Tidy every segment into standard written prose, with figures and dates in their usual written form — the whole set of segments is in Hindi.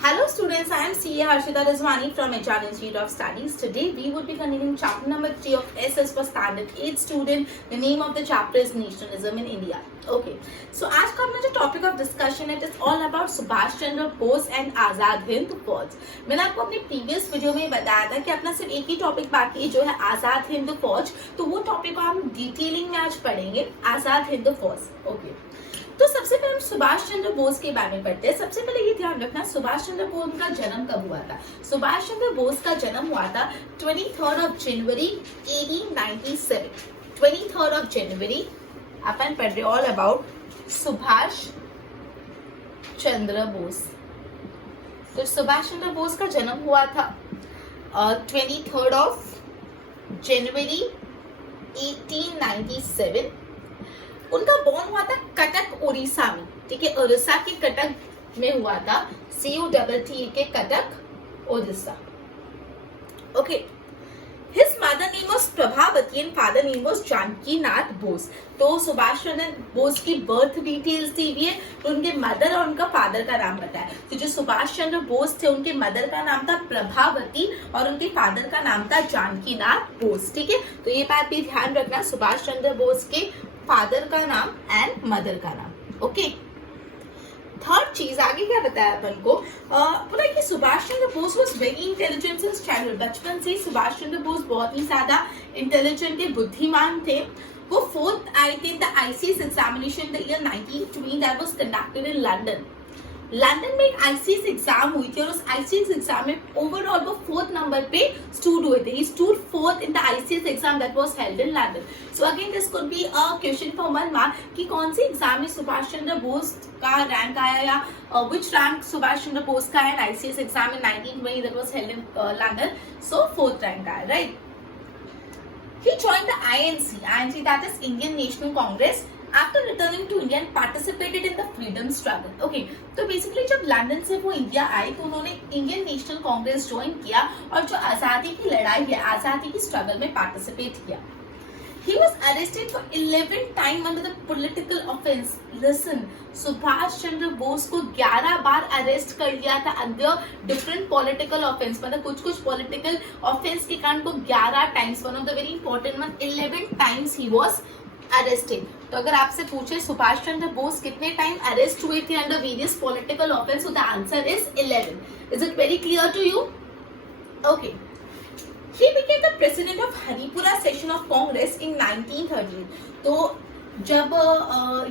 Hello students, I am CA Harshita Rizwani from HR Institute of Studies. Today we would be continuing chapter number 3 of SS for Standard 8 student. The name of the chapter is Nationalism in India. Okay, so आज का अपना जो topic of discussion है, it is all about Subhash Chandra Bose and आजाद हिंद फौज. मैंने आपको अपने previous video में बताया था कि अपना सिर्फ एक ही topic बाकी है जो है आजाद हिंद फौज. तो वो topic को हम डिटेलिंग में आज पढ़ेंगे, आजाद हिंद फौज. ओके, तो सबसे पहले हम सुभाष चंद्र बोस के बारे में पढ़ते हैं. सबसे पहले ये ध्यान रखना सुभाष चंद्र बोस का जन्म कब हुआ था. सुभाष चंद्र बोस का जन्म हुआ था 23rd of January 1897. 23rd of January अपन पढ़ रहे ऑल अबाउट सुभाष चंद्र बोस. तो सुभाष चंद्र बोस का जन्म हुआ था 23rd of January 1897. उनका बॉर्न हुआ था कटक उड़ीसा में. ठीक है, उड़ीसा के कटक में हुआ था. CUTT के Cuttack Orissa. Okay, his mother name was Prabhavati and father name was Janaki Nath Bose. तो सुभाष चंद्र बोस की बर्थ डिटेल्स दी हुई है. तो उनके मदर और उनका फादर का नाम बताया. तो जो सुभाष चंद्र बोस थे उनके मदर का नाम था प्रभावती और उनके फादर का नाम था जानकी नाथ बोस. ठीक है, तो ये बात भी ध्यान रखना, सुभाष चंद्र बोस के फादर का नाम एंड मदर का नाम. ओके, थर्ड चीज आगे क्या बताया अपन को, बोला कि Subhash Chandra Bose was very intelligent since childhood. बचपन से सुभाष चंद्र बोस बहुत ही ज्यादा इंटेलिजेंट थे, बुद्धिमान थे. वो फोर्थ आए थे in the ICS examination the year 1920 that was conducted in London. London में एक ICS एग्जाम हुई थी और उस ICS एग्जाम में ओवरऑल वो 4th नंबर पे स्टूड हुए थे. He stood 4th in the ICS exam that was held in London. So again this could be a question for 1 mark कि कौन सी एग्जाम में सुभाष चंद्र बोस का रैंक आया या विच रैंक सुभाष चंद्र बोस का है ICS exam in 1920 that was held in London. So 4th rank आया, right. He joined the INC that is Indian National Congress. After returning to India and participated in the freedom struggle. Okay, तो बेसिकली जब लंदन से वो इंडिया आए तो उन्होंने इंडियन नेशनल कांग्रेस ज्वाइन किया और जो आजादी की लड़ाई है, आजादी की स्ट्रगल में पार्टिसिपेट किया. He was arrested for 11 times under the political offense. Listen, Subhash Chandra Bose को 11 बार अरेस्ट कर लिया था अंडर डिफरेंट पॉलिटिकल ऑफेंस. मतलब कुछ पॉलिटिकल ऑफेंस के कारण को 11 times, one of the very important one, 11 times he was arrested. तो अगर आपसे पूछे सुभाष चंद्र बोस कितने टाइम अरेस्ट हुए थे अंडर वेरियस पॉलिटिकल ऑफेंस, तो the answer is 11. Is it very clear to you? Okay. He became the president of Haripura section of Congress in 1913. तो जब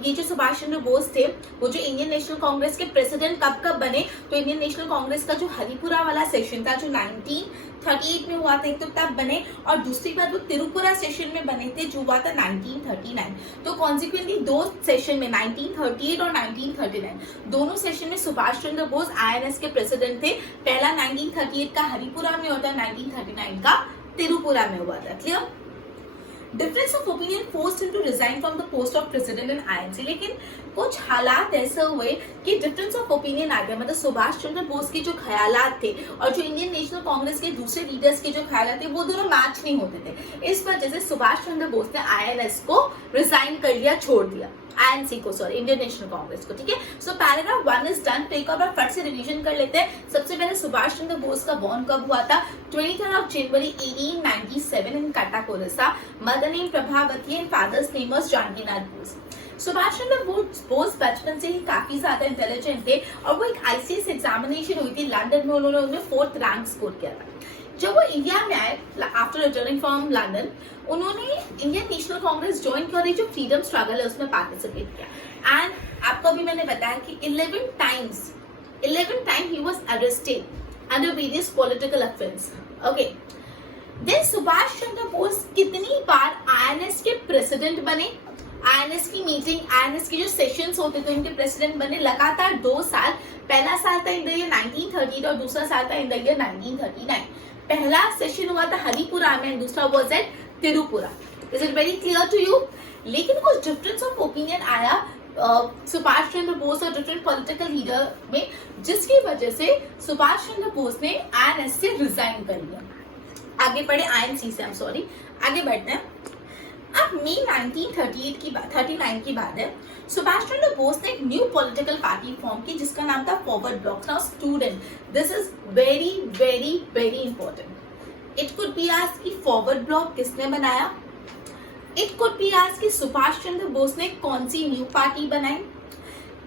ये जो सुभाष चंद्र बोस थे वो जो इंडियन नेशनल कांग्रेस के प्रेसिडेंट कब बने, तो इंडियन नेशनल कांग्रेस का जो हरिपुरा वाला सेशन था जो 1938 में हुआ था, एक तो तब बने, और दूसरी बार वो त्रिपुरा सेशन में बने थे जो हुआ था 1939. तो कॉन्सिक्वेंटली दो सेशन में 1938 और 1939 दोनों सेशन में सुभाष चंद्र बोस INS के प्रेसिडेंट थे. पहला 1938 का हरिपुरा में होता है, 1939 का त्रिपुरा में हुआ था. Clear? Difference of opinion forced him to resign from the post of president in INC. लेकिन कुछ हालात ऐसे हुए कि डिफरेंस ऑफ ओपिनियन आ गया. मतलब सुभाष चंद्र बोस के जो ख्यालात थे और जो इंडियन नेशनल कांग्रेस के दूसरे लीडर्स के जो ख्यालात थे वो दोनों मैच नहीं होते थे. इस वजह से सुभाष चंद्र बोस ने INS को रिजाइन कर लिया, छोड़ दिया. INC को, सॉरी, इंडियन नेशनल कांग्रेस को. ठीक है, सो पैराग्राफ 1 इज डन. तो एक और बार फट से रिवीजन कर लेते हैं. सबसे पहले सुभाष चंद्र बोस का बॉर्न कब हुआ था? 23rd of January 1897 in Cuttack Orissa. Mother name Prabhavati and father's name was Janaki Nath Bose. Subhash Chandra Bose बचपन से ही काफी ज्यादा इंटेलिजेंट थे और वो एक ICS एग्जामिनेशन हुई थी लंदन में, उन्होंने उसमें 4th रैंक स्कोर किया था. जब वो इंडिया में आए आफ्टर रिटर्निंग फ्रॉम लंदन, उन्होंने इंडियन नेशनल कांग्रेस ज्वाइन किया और जो फ्रीडम स्ट्रगल है उसमें पार्टिसिपेट किया. एंड आपको अभी मैंने बताया कि 11 time he was arrested under various political offence. Okay, then Subhash Chandra Bose कितनी बार INS के प्रेसिडेंट बने, INS की मीटिंग, INS के जो सेशंस होते थे उनके प्रेसिडेंट बने लगातार 2 साल. पहला साल था इन द ईयर 1930 और दूसरा साल था इन द ईयर 1939. पहला सेशन हुआ था हरिपुरा में, दूसरा was at Tripura. Is it very clear to you? लेकिन कुछ डिफरेंस ऑफ ओपिनियन आया सुभाष चंद्र बोस और डिफरेंट पॉलिटिकल लीडर में, जिसकी वजह से सुभाष चंद्र बोस ने INS से रिजाइन कर लिया. आगे बढ़े, INC से, आगे बढ़ते हैं. अब मई 1938 की बात 39 की बात है। सुभाष चंद्र बोस ने एक न्यू पॉलिटिकल पार्टी फॉर्म की जिसका नाम था forward block. Now student, this is very very very important. It could be asked कि फॉरवर्ड ब्लॉक किसने बनाया। इट कुड बी आस्क्ड कि सुभाष चंद्र बोस ने कौन सी न्यू पार्टी बनाई।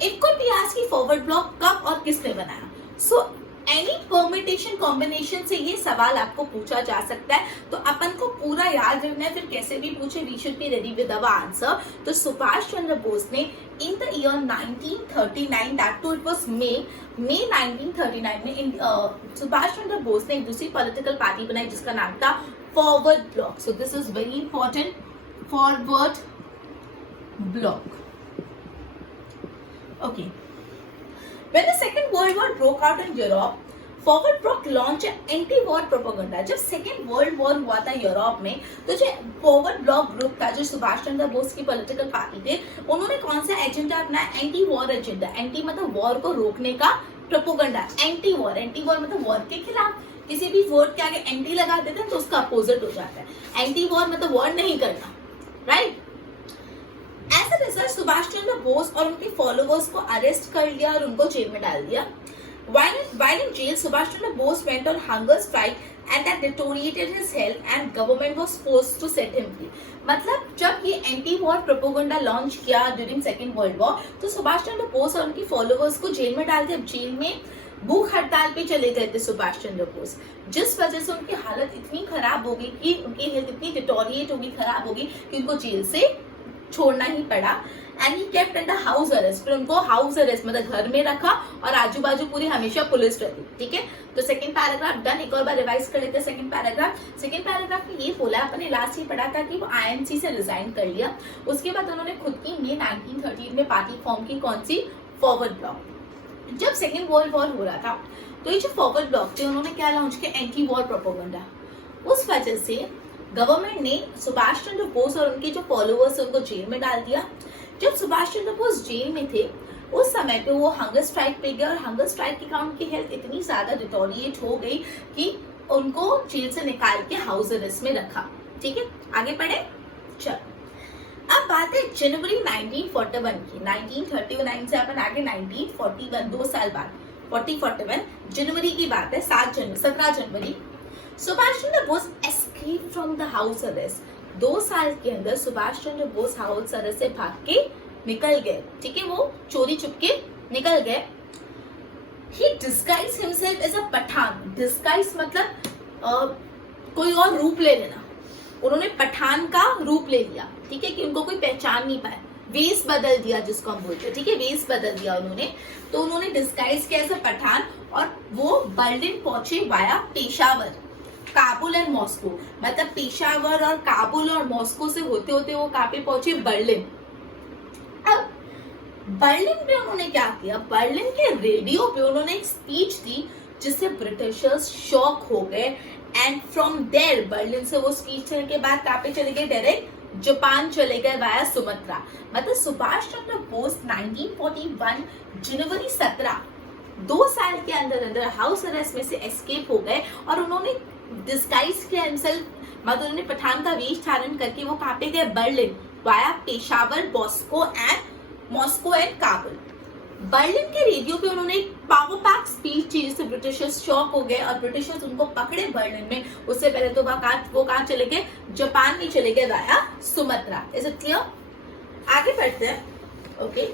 इट कुड बी आस्क्ड कि फॉरवर्ड ब्लॉक कब और किसने बनाया। सो एनी परम्यूटेशन कॉम्बिनेशन से ये सवाल आपको पूछा जा सकता है, तो अपन को पूरा याद रखना है, फिर कैसे भी पूछे we should be ready with our answer. तो सुभाष चंद्र बोस ने in the year 1939, that too it was May 1939 में सुभाष चंद्र बोस ने एक दूसरी पॉलिटिकल पार्टी बनाई जिसका नाम था forward block. So this is very important, forward block. Okay, when the second world war broke out in Europe, forward block launch anti-war propaganda. जब सेकेंड वर्ल्ड वॉर हुआ था यूरोप में, तो जो फॉरवर्ड ब्लॉक ग्रुप था, जो सुभाष चंद्र बोस की पॉलिटिकल पार्टी थे, उन्होंने कौन सा एजेंडा अपनाया? Anti war agenda. एंटी मतलब वॉर को रोकने का, propaganda anti war. Anti war मतलब वॉर के खिलाफ। किसी भी वर्ड के आगे एंटी लगा देते हैं तो उसका अपोजिट हो जाता है। एंटी वॉर मतलब वॉर नहीं करना, right. As a result Subhash Chandra Bose और उनके फॉलोअर्स को अरेस्ट कर लिया और उनको जेल में डाल दिया। While in jail, Subhash Chandra Bose went on hunger strike and that deteriorated his health and government was forced to set him free. मतलब जब ये एंटी वॉर प्रोपेगेंडा लॉन्च किया ड्यूरिंग सेकेंड वर्ल्ड वॉर, तो सुभाष चंद्र बोस और उनके फॉलोअर्स को जेल में डाल दिया। जेल में भूख हड़ताल पे चले गए थे सुभाष चंद्र बोस, जिस वजह से उनकी हालत इतनी खराब हो गई कि उनकी हेल्थ इतनी डिटोरिएट हो गई, खराब हो गई कि उनको जेल से छोड़ना ही पड़ा। And he kept under house arrest. फिर उनको हाउस अरेस्ट मतलब घर में रखा और आजू बाजू पूरी हमेशा पुलिस रहती। ठीक है, तो सेकंड पैराग्राफ डन। एक और बार रिवाइज कर लेते हैं सेकंड पैराग्राफ। सेकंड पैराग्राफ में ये बोला, अपने लास्ट ही पढ़ा था कि वो आईएनसी से रिजाइन कर लिया। उसके बाद उन्होंने खुद की मई 1913 में पार्टी फॉर्म की, कौन सी? Forward bloc. जब सेकेंड वर्ल्ड वॉर हो रहा था तो ये जो फॉरवर्ड ब्लॉक थे, उन्होंने क्या लॉन्च किया? Anti war propaganda. उस वजह से गवर्नमेंट ने सुभाष चंद्र बोस और उनके जो फॉलोअर्स उनको जेल में डाल दिया। जब सुभाष चंद्र बोस जेल में थे उस समय पे वो हंगर स्ट्राइक पे गए और हंगर स्ट्राइक के कारण उनकी हेल्थ इतनी ज्यादा डिटोरिएट हो गई कि उनको जेल से निकाल के हाउस अरेस्ट में रखा। ठीक है, आगे बढ़े। चलो अब बात है जनवरी 1941 की। 1939 से अपन आगे 1941, 2 साल बाद 41 जनवरी की बात है। 17 जनवरी Subhash Chandra Bose escape from the house arrest. 2 साल के अंदर सुभाष चंद्र बोस हाउस अरेस्ट से भाग के निकल गए। ठीक है, वो चोरी चुपके निकल गए। He disguise himself as a Pathan. Disguise मतलब कोई और रूप ले लेना। उन्होंने पठान का रूप ले लिया। ठीक है, कि उनको कोई पहचान नहीं पाए। वेश बदल दिया जिसको हम बोलते हैं। ठीक है, वेश बदल दिया उन्होंने। तो उन्होंने डिस्गाइज किया एज अ पठान और वो बर्लिन पहुंचे via Peshawar, Kabul and Moscow. मतलब पेशावर और काबुल और मॉस्को से होते होते वो कहाँ पे पहुंचे? बर्लिन। अब बर्लिन पे उन्होंने क्या किया? बर्लिन के रेडियो पे उन्होंने एक स्पीच दी जिससे ब्रिटिशर्स शॉक हो गए। एंड फ्रॉम देयर, बर्लिन से वो स्पीच देने के बाद कहाँ पे चले गए? डायरेक्ट जापान चले गए वाया सुमत्रा। मतलब सुभाष चंद्र बोस 1941 जनवरी 17, 2 साल के अंदर अंदर हाउस अरेस्ट में से एस्केप हो गए और उन्होंने डिस्गाइज किया हिमसेल्फ, मतलब उन्होंने पठान का वेश धारण करके वो कहाँ पे गए? Berlin via Peshawar, Moscow and Kabul. Berlin के रेडियो पे उन्होंने एक पावर पैक स्पीच दी जिससे ब्रिटिशर्स शॉक हो गए और ब्रिटिशर्स उनको पकड़े बर्लिन में। उससे पहले तो वो कहाँ चले गए? जापान में चले गए via Sumatra. Is it clear? आगे बढ़ते हैं। Okay,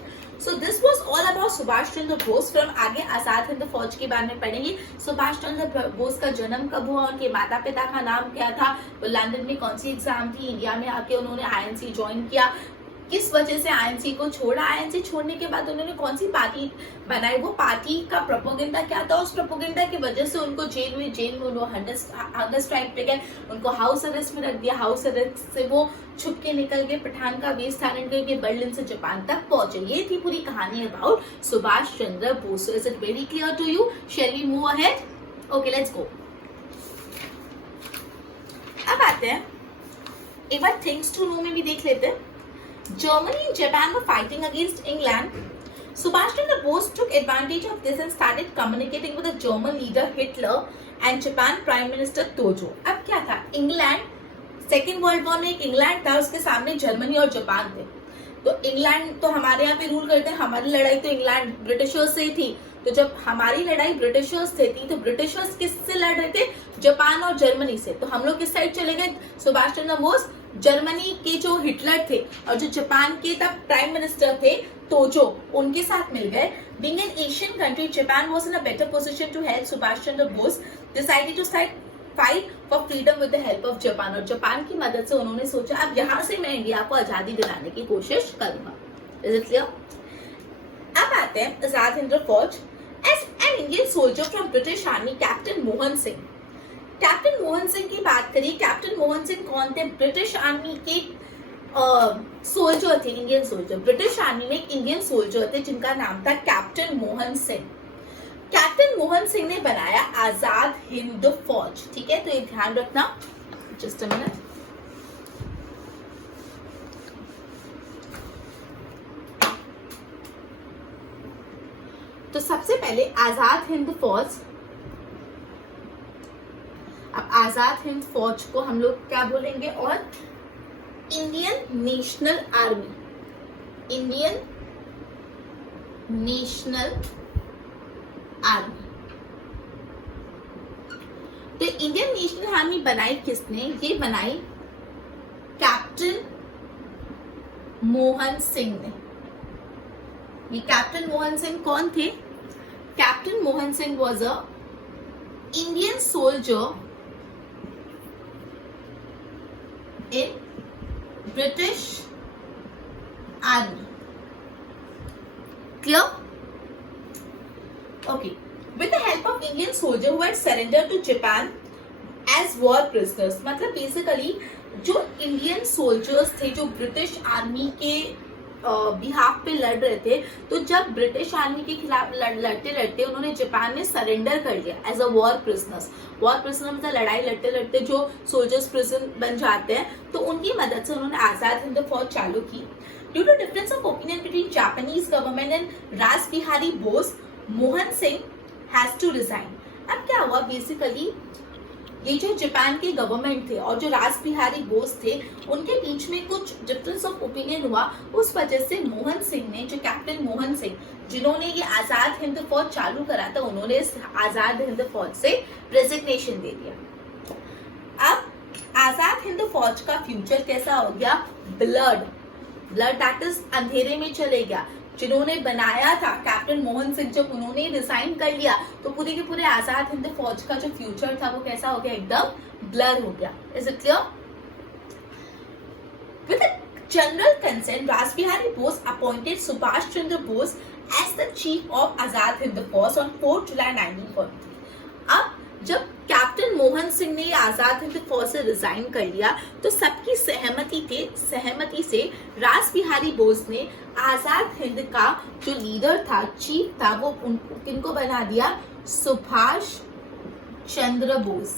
so this was all about Subhash Chandra Bose. फिर हम आगे आजाद हिंद फौज के बारे में पढ़ेंगे। सुभाष चंद्र बोस का जन्म कब हुआ, उनके माता पिता का नाम क्या था, वो लंदन में कौन सी एग्जाम थी, इंडिया में आके उन्होंने आईएनसी ज्वाइन किया, किस वजह से आईएनसी को छोड़ा, आईएनसी छोड़ने के बाद उन्होंने कौन सी पार्टी बनाई, वो पार्टी का प्रोपेगेंडा क्या था, उस प्रोपेगेंडा की वजह से उनको जेल में उन्होंने हंगर स्ट्राइक पे गए, उनको हाउस अरेस्ट में रख दिया। हाउस अरेस्ट से वो छुप के निकल गए, पठान का वेश धारण करके बर्लिन से जापान तक पहुंचे। ये थी पूरी कहानी about Subhash Chandra Bose. Is it very clear to you? Shall we move ahead? Okay, let's go. अब आते हैं एक बार थिंग्स टू नो में भी देख लेते हैं। Germany and Japan were fighting against England. Subhash Chandra Bose took advantage of this and started communicating with the German leader Hitler and Japan Prime Minister Tojo. अब क्या था? इंग्लैंड सेकेंड वर्ल्ड वॉर में एक इंग्लैंड था, उसके सामने जर्मनी और जापान थे। तो इंग्लैंड तो हमारे यहाँ पे रूल करते हैं, हमारी लड़ाई तो इंग्लैंड ब्रिटिशर्स से ही थी। तो जब हमारी लड़ाई ब्रिटिशर्स से थी तो ब्रिटिशर्स किससे लड़ रहे थे? जापान और जर्मनी से। तो हम लोग किस साइड चले गए? सुभाष चंद्र बोस जर्मनी के जो हिटलर थे और जो जापान के तब प्राइम मिनिस्टर थे तोजो, उनके साथ मिल गए। Being an Asian country, Japan was in a better position to help Subhash Chandra Bose decided to fight for freedom with the help of Japan। और जापान की मदद से उन्होंने सोचा अब यहाँ से मैं इंडिया को आजादी दिलाने की कोशिश करूंगा। Is it clear? अब आते हैं आजाद हिंद फौज। As an Indian soldier from British Army, captain Mohan Singh. Captain Mohan Singh की बात करिए, कैप्टन मोहन सिंह कौन थे? ब्रिटिश आर्मी के सोल्जर थे, इंडियन सोल्जर। ब्रिटिश आर्मी में एक इंडियन सोल्जर थे जिनका नाम था कैप्टन मोहन सिंह। कैप्टन मोहन सिंह ने बनाया आजाद हिंद फौज। ठीक है, तो ये ध्यान रखना। Just a minute. तो सबसे पहले आजाद हिंद फौज, अब आजाद हिंद फौज को हम लोग क्या बोलेंगे? और Indian national army, Indian national army. तो इंडियन नेशनल आर्मी बनाई किसने? ये बनाई कैप्टन मोहन सिंह ने। ये कैप्टन मोहन सिंह कौन थे? Captain Mohan Singh was a Indian soldier in British Army. Clear? Okay. With the help of Indian soldiers who had surrendered to Japan as war prisoners, मतलब बेसिकली जो इंडियन सोल्जर्स थे जो ब्रिटिश आर्मी के बिहाफ पे लड़ रहे थे, तो जब ब्रिटिश आर्मी के खिलाफ लड़ते लड़ते उन्होंने जापान में सरेंडर कर लिया as a war prisoners. War prisoner मतलब लड़ाई लड़ते लड़ते जो सोल्जर्स प्रिजन बन जाते हैं, तो उनकी मदद से उन्होंने आजाद हिंद फौज चालू की। Due to difference of opinion between Japanese government and Raj Bihari Bose, Mohan Singh has to resign. अब क्या हुआ? बेसिकली ये जो जापान के गवर्नमेंट थे और जो राज बिहारी बोस थे, उनके बीच में कुछ डिफरेंस ऑफ ओपिनियन हुआ। उस वजह से मोहन सिंह ने, जो कैप्टन मोहन सिंह जिन्होंने ये आजाद हिंद फौज चालू करा था, उन्होंने इस आजाद हिंद फौज से रेजिग्नेशन दे दिया। अब आजाद हिंद फौज का फ्यूचर कैसा हो गया? ब्लड दैट इज अंधेरे में चले गया। जिन्होंने बनाया था कैप्टन मोहन सिंह, जब उन्होंने रिजाइन कर लिया तो पूरे के पूरे आजाद हिंद फौज का जो फ्यूचर था वो कैसा हो गया? एकदम ब्लर हो गया। Is it clear? With general consent, Raj Bihari Bose appointed Subhash Chandra Bose as the chief of Azad Hind Fauj on 4 जुलाई 1943। अब जब कैप्टन मोहन सिंह ने आजाद हिंद फौज से रिजाइन कर लिया तो सबकी सहमति से राज बिहारी बोस ने आजाद हिंद का जो लीडर था, चीफ था, वो किनको बना दिया? सुभाष चंद्र बोस।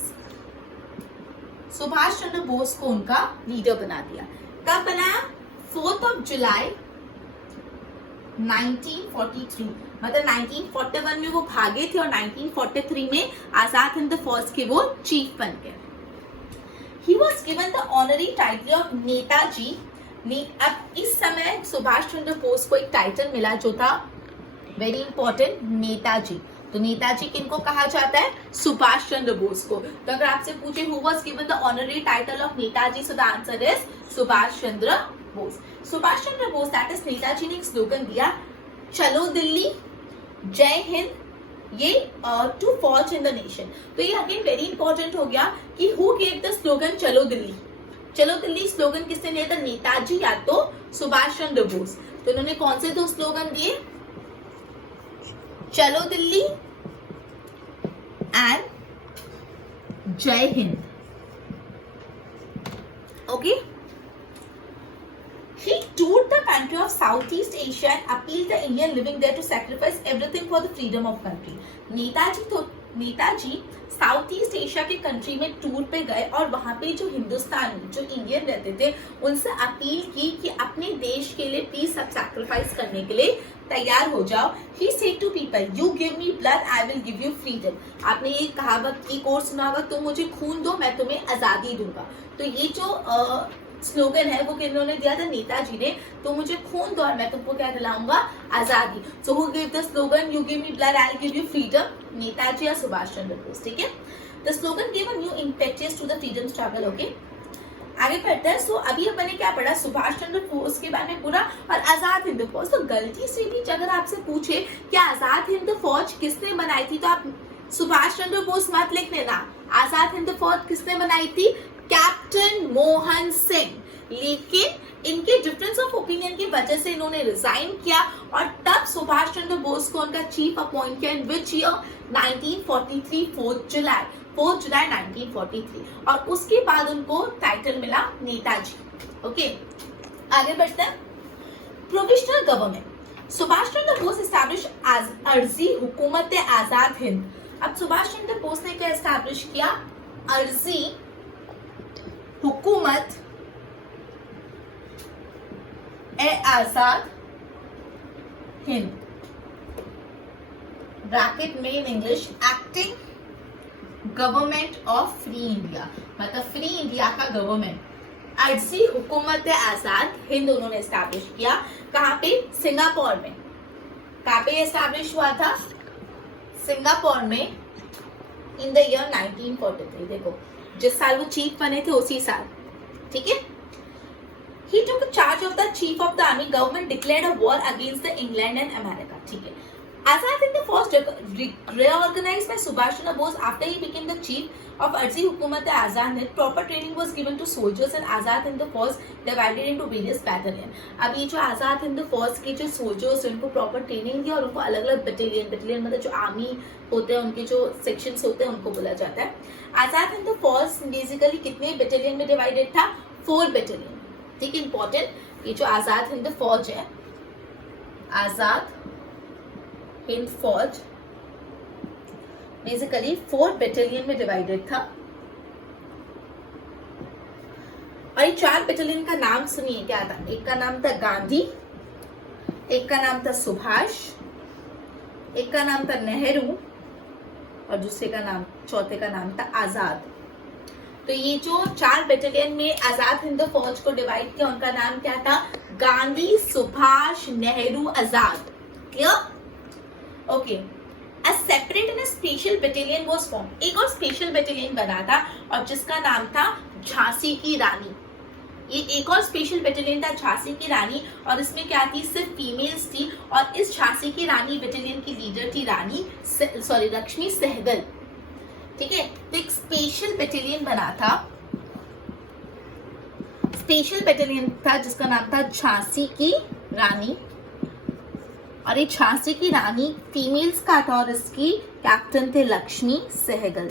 सुभाष चंद्र बोस को उनका लीडर बना दिया। कब बनाया? 4 जुलाई 1943। मतलब 1941 में वो भागे थे और 1943 में आजाद हिंद फौज के वो चीफ बन गए। He was given the honorary title of Netaji. अब इस समय सुभाष चंद्र बोस को एक टाइटल मिला जो था वेरी इंपॉर्टेंट, नेताजी। तो नेताजी किनको कहा जाता है? सुभाष चंद्र बोस को। तो अगर आपसे पूछे who was given the honorary title of Netaji, so the answer is Subhash Chandra Bose. Subhash Chandra Bose that is Netaji ने एक स्लोगन दिया, चलो दिल्ली, जय हिंद, ये to force in the nation. तो ये अगेन वेरी इंपॉर्टेंट हो गया कि हु गेव द स्लोगन चलो दिल्ली। चलो दिल्ली स्लोगन किसने लिया था? नेताजी या तो सुभाष चंद्र बोस। तो इन्होंने कौन से दो स्लोगन दिए? चलो दिल्ली एंड जय Hind. Okay, He toured the country of Southeast Asia and appealed the Indian living there to sacrifice everything for the freedom of country. Netaji south east Asia के कंट्री में टूर पे गए और वहां पे जो हिंदुस्तानी जो इंडियन रहते थे उनसे अपील की कि अपने देश के लिए प्लीज सब सैक्रिफाइस करने के लिए तैयार हो जाओ. He said to people, you give me blood, I will give you freedom. आपने ये कहावत की कोर्स सुना होगा, तुम मुझे खून दो मैं तुम्हें आजादी दूंगा. तो ये जो स्लोगन है वो किन्होंने दिया था? नेताजी ने. तो मुझे खून दो और मैं तुमको क्या दिलाऊंगा? आजादी. So who give the slogan you give me blood I will give you freedom? Netaji या सुभाष चंद्र बोस. ठीक है. The slogan give a new impetus to the freedom struggle. Okay, आगे बढ़ते हैं. सो अभी अपने क्या पढ़ा? सुभाष चंद्र बोस के बारे में पूरा और आजाद हिंद फौज. तो गलती से भी अगर आपसे पूछे कि आजाद हिंद फौज किसने बनाई थी तो आप सुभाष चंद्र बोस मत लिख लेना. आजाद हिंद फौज किसने बनाई थी? कैप्टन मोहन सिंह. लेकिन इनके डिफरेंस ऑफ ओपिनियन की वजह से इन्होंने रिजाइन किया और तब सुभाष चंद्र बोस को उनका चीफ अपॉइंट किया. इन विच ईयर? 1943, 4 जुलाई 1943. और उसके बाद उनको टाइटल मिला नेताजी. ओके, आगे बढ़ते हैं. Provisional government. Subhash Chandra Bose establish Arzi Hukumat Azad Hind. अब सुभाष चंद्र बोस ने क्या एस्टैब्लिश किया? अर्जी हुकूमत आजाद हिंद. ब्रैकेट में in English acting government of free India, मतलब फ्री इंडिया का गवर्नमेंट. अर्जी हुकूमत आजाद हिंद उन्होंने एस्टैब्लिश किया. कहाँ पे? सिंगापुर में. कहाँ पे एस्टैब्लिश हुआ था? सिंगापुर में इन द ईयर 1943. देखो जिस साल वो चीफ बने थे उसी साल. ठीक है. He took charge of the chief of the army. Government declared a war against the England and America. ठीक है. Azad Hind Force reorganized by Subhash Chandra Bose after he became the chief of Arzi Hukumat Azad Hind. Proper training was given to soldiers and Azad Hind Force divided into various battalion. अब ये जो आजाद हिंद फौज के जो सोल्जर्स उनको प्रॉपर ट्रेनिंग दी और उनको अलग अलग बटालियन मतलब जो आर्मी होते हैं उनके जो सेक्शंस होते हैं उनको बोला जाता है. आजाद हिंद फौज बेसिकली कितने बटालियन में डिवाइडेड था? 4 बटालियन. ठीक है, इंपॉर्टेंट. ये जो आजाद हिंद फौज है, आजाद हिंद फौज बेसिकली 4 बटालियन में डिवाइडेड था. और ये 4 बटालियन का नाम सुनिए क्या था. एक का नाम था गांधी, एक का नाम था सुभाष, एक का नाम था नेहरू और दूसरे का नाम, चौथे का नाम था आजाद. तो ये जो 4 बटालियन में आजाद हिंद फौज को डिवाइड किया उनका नाम क्या था? Gandhi, Subhash, Nehru, Azad. Clear? Okay. A separate and special battalion was form. एक और स्पेशल बटालियन बना था और जिसका नाम था झांसी की रानी. ये एक और स्पेशल बटालियन था झांसी की रानी और इसमें क्या थी? सिर्फ फीमेल्स थी. और इस झांसी की रानी बटालियन की लीडर थी लक्ष्मी सहगल. ठीक है. तो एक स्पेशल बटालियन बना था, स्पेशल बटालियन था जिसका नाम था झांसी की रानी. और ये झांसी की रानी फीमेल्स का था और इसकी कैप्टन थे लक्ष्मी सहगल.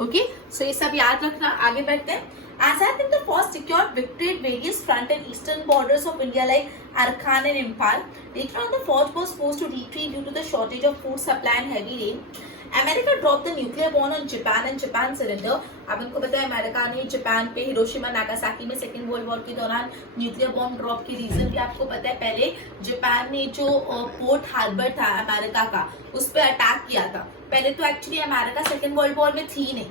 ओके, सो ये सब याद रखना. आगे बढ़ते हैं. Azad Hind Force secured victory at various front and eastern borders of India like Arkan and Imphal. Later on, the force was forced to retreat due to the shortage of food supply and heavy rain. America dropped the nuclear bomb on Japan and Japan surrendered. अब इनको पता है अमेरिका ने जापान पे हिरोशिमा नागासाकी में सेकेंड वर्ल्ड वॉर के दौरान न्यूक्लियर बॉम्ब ड्रॉप की रीजन भी आपको पता है. पहले जापान ने जो पोर्ट हार्बर था अमेरिका का उस पर अटैक किया था. पहले तो actually America second world war में थी नहीं,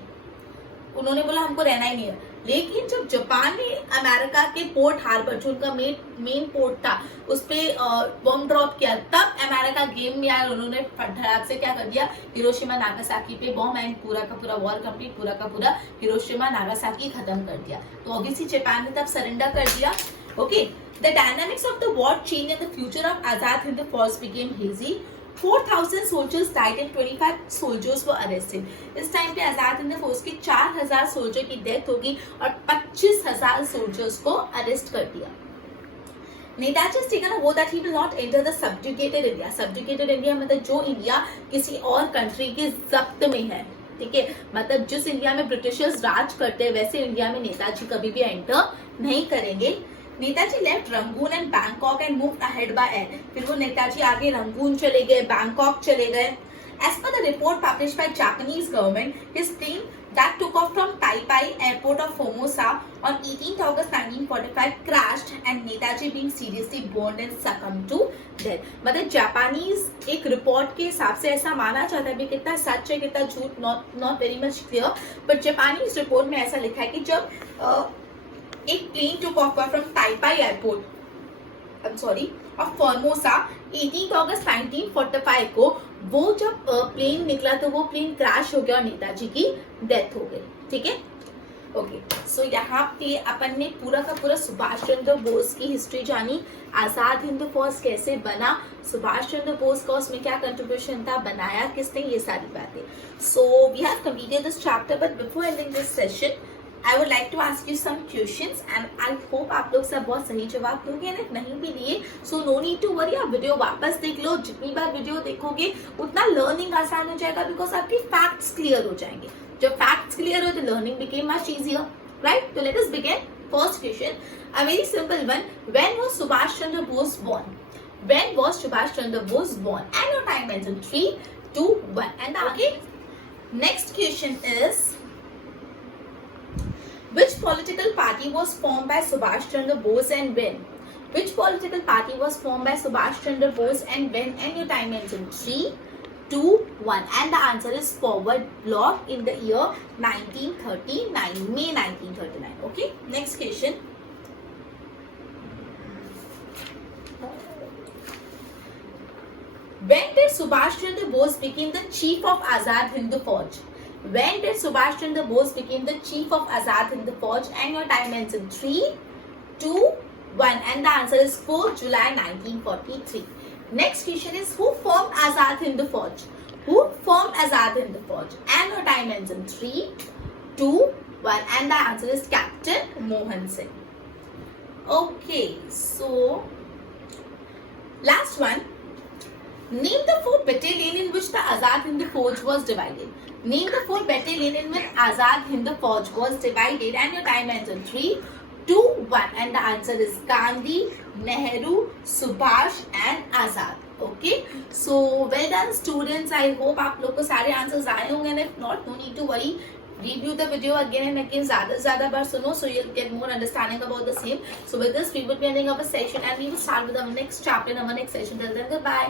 उन्होंने बोला हमको रहना ही नहीं है. लेकिन जब जापान ने अमेरिका के पोर्ट हार्बर जो उनका मेन पोर्ट था उस पे बॉम्ब ड्रॉप किया तब अमेरिका गेम में आया. उन्होंने धड़ाक से क्या कर दिया? हिरोशिमा नागासाकी पे बॉम्ब एंड पूरा का पूरा वॉर कंप्लीट, पूरा का पूरा हिरोशिमा नागासाकी खत्म कर दिया. तो ऑब्वियसली जापान ने तब सरेंडर कर दिया. Okay. The dynamics of the war change and the future of Azad Hind Fauj became hazy. 4,000 soldiers died and 25 soldiers were arrested. इस टाइम पे आजाद हिंद फौज के 4,000 सोल्जर की डेथ होगी और 25,000 सोल्जर्स को अरेस्ट कर दिया. Netaji has taken a vow that he will not enter the subjugated India. Subjugated India मतलब जो इंडिया किसी और कंट्री के जब्त में है. ठीक है, मतलब जिस इंडिया में ब्रिटिशर्स राज करते हैं वैसे इंडिया में नेताजी कभी भी एंटर नहीं करेंगे. Netaji left Rangoon and Bangkok and moved ahead by air. फिर वो नेताजी आगे रंगून चले गए, बैंकॉक चले गए। As per the report published by Japanese government, his plane that took off from Taipei airport of Formosa on 18th August 1945 crashed and Netaji being seriously burned and succumbed to death। मतलब जापानीज एक रिपोर्ट के हिसाब से ऐसा माना जाता है, भी कितना सच है कितना झूठ not very much clear, but Japanese report में ऐसा लिखा है कि जब एक plane took off from Taipei airport of Formosa 18 अगस्त 1945 को वो जब प्लेन निकला तो वो प्लेन क्रैश हो गया और नेताजी की डेथ हो गई। ठीक है, ओके। सो यहाँ पे अपन ने पूरा का पूरा सुभाष चंद्र बोस की हिस्ट्री जानी, आजाद हिंद फौज कैसे बना, सुभाष चंद्र बोस का उसमें क्या कंट्रीब्यूशन था, बनाया किसने, ये सारी बातें। So we have completed this chapter, but before ending this session I would like to ask you some questions and I hope आप लोग सब बहुत सही जवाब दोगे, and नहीं भी दिए so no need to worry, आप वीडियो वापस देख लो। जितनी बार वीडियो देखोगे उतना लर्निंग आसान हो जाएगा, बिकॉज आपकी फैक्ट्स क्लियर हो जाएंगे। जब फैक्ट्स क्लियर हो तो learning became much easier, right? तो let us begin. First question, a very simple one, when was Subhash Chandra Bose born? When was Subhash Chandra Bose born? And your time ends in 3, 2, 1. And okay, next question is, which political party was formed by Subhash Chandra Bose and when? Which political party was formed by Subhash Chandra Bose and when? And your time ends in 3, 2, 1. And the answer is Forward Bloc in the year 1939, May 1939. Okay, next question. When did Subhash Chandra Bose become the chief of Azad Hind Fauj? When did Subhash Chandra Bose became the chief of Azad Hind Fauj? And your time ends in 3, 2, 1. And the answer is 4 July 1943. Next question is, who formed Azad Hind Fauj? Who formed Azad Hind Fauj? And your time ends in 3, 2, 1. And the answer is Captain Mohan Singh. Okay, so last one. Name the 4 battalion in which the Azad Hind Fauj was divided. Name the 4 battalion in which Azad Hind Fauj was divided, and your time ends in 3, 2, 1. And the answer is Gandhi, Nehru, Subhash and Azad. Okay, so well done students. I hope आप लोग को सारे आंसर्स आए होंगे, and if not, no need to worry. Review the video again and again, ज़्यादा से ज़्यादा बार सुनो, so you'll get more understanding about the same. So with this, we will be ending our session and we will start with our next chapter in our next session. Till then, goodbye.